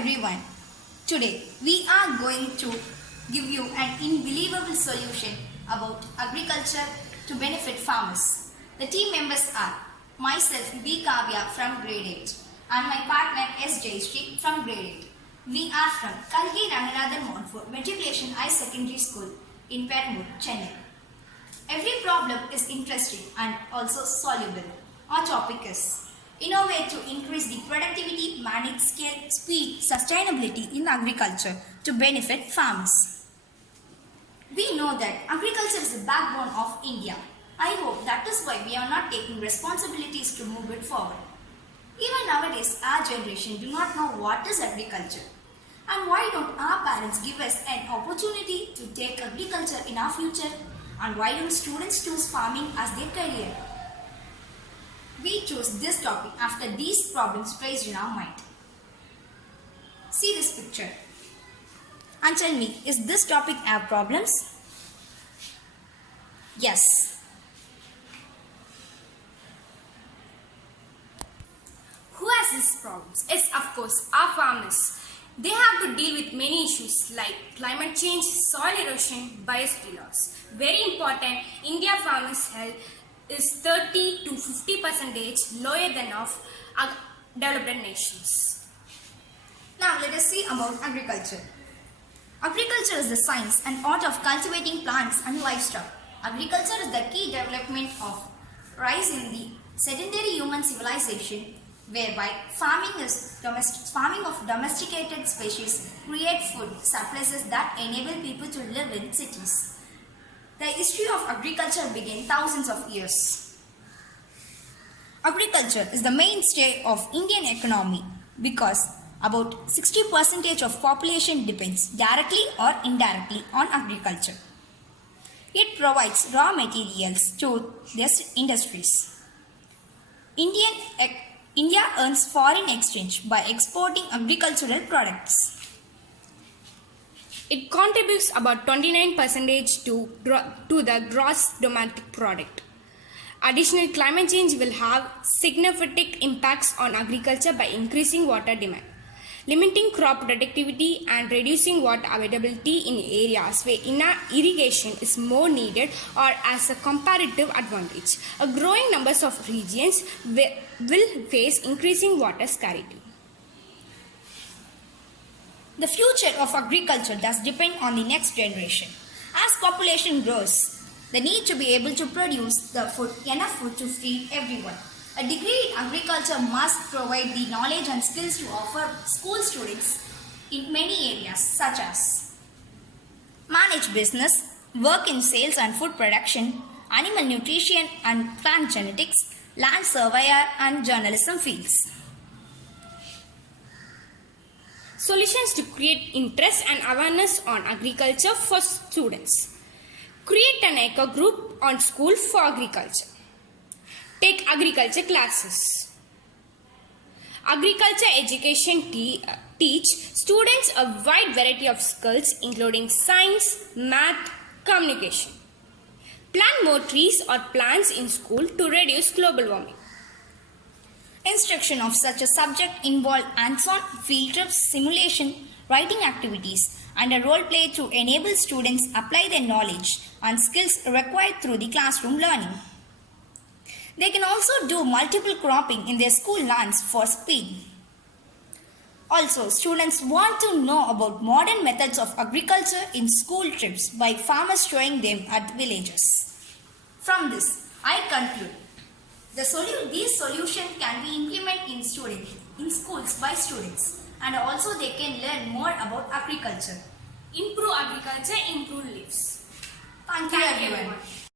everyone. Today we are going to give you an unbelievable solution about agriculture to benefit farmers. The team members are myself B. Kavya from grade 8 and my partner S. Jayashree from grade 8. We are from Kalki Ranganathan Montfort Matriculation High Secondary School in Permur, Chennai. Every problem is interesting and also soluble. Our topic is innovate to increase the productivity, manage scale, speed, sustainability in agriculture to benefit farmers. We know that agriculture is the backbone of India. I hope that is why we are not taking responsibilities to move it forward. Even nowadays, our generation do not know what is agriculture. And why don't our parents give us an opportunity to take agriculture in our future? And why don't students choose farming as their career? We chose this topic after these problems raised in our mind. See this picture and tell me, is this topic have problems? Yes. Who has these problems? It's of course our farmers. They have to deal with many issues like climate change, soil erosion, biodiversity loss. Very important, India farmers' health is 30 to 50% lower than of developed nations. Now let us see about agriculture. Agriculture is the science and art of cultivating plants and livestock. Agriculture is the key development of rise in the sedentary human civilization, whereby farming of domesticated species create food surpluses that enable people to live in cities. The history of agriculture began thousands of years. Agriculture is the mainstay of Indian economy because about 60% of population depends directly or indirectly on agriculture. It provides raw materials to these industries. India earns foreign exchange by exporting agricultural products. It contributes about 29% to the gross domestic product. Additional climate change will have significant impacts on agriculture by increasing water demand, limiting crop productivity and reducing water availability in areas where irrigation is more needed or as a comparative advantage. A growing number of regions will face increasing water scarcity. The future of agriculture does depend on the next generation. As population grows, the need to be able to produce enough food to feed everyone. A degree in agriculture must provide the knowledge and skills to offer school students in many areas such as manage business, work in sales and food production, animal nutrition and plant genetics, land surveyor and journalism fields. Solutions to create interest and awareness on agriculture for students. Create an eco group on school for agriculture. Take agriculture classes. Agriculture education teach students a wide variety of skills including science, math, communication. Plant more trees or plants in school to reduce global warming. Instruction of such a subject involve hands-on field trips, simulation, writing activities, and a role play to enable students apply their knowledge and skills required through the classroom learning. They can also do multiple cropping in their school lands for speed. Also, students want to know about modern methods of agriculture in school trips by farmers showing them at villages. From this, I conclude. These solutions can be implemented in schools by students, and also they can learn more about agriculture. Improve agriculture, improve lives. Thank you everyone.